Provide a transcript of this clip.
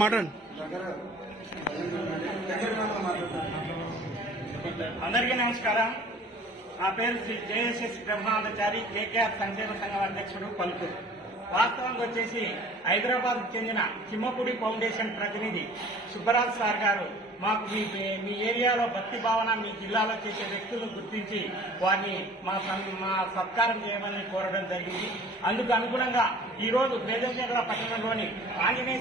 మాట్లాడండి అందరికీ నమస్కారం నా పేరు శ్రీ జేఎస్ఎస్ బ్రహ్మాందచారి కేకేఆర్ సంక్షేమ సంఘం అధ్యక్షుడు పలుకూరు వాస్తవంగా వచ్చేసి హైదరాబాద్ చెందిన చిమ్మపూడి ఫౌండేషన్ ప్రతినిధి సుబ్బరాజ్ సార్ గారు మాకు మీ మీ ఏరియాలో భక్తి భావన మీ జిల్లాలో చేసే వ్యక్తులను గుర్తించి వారిని మా మా సత్కారం చేయమని కోరడం జరిగింది. అందుకు అనుగుణంగా ఈ రోజు పేదశేఖర పట్టణంలోని ఆంజనేయ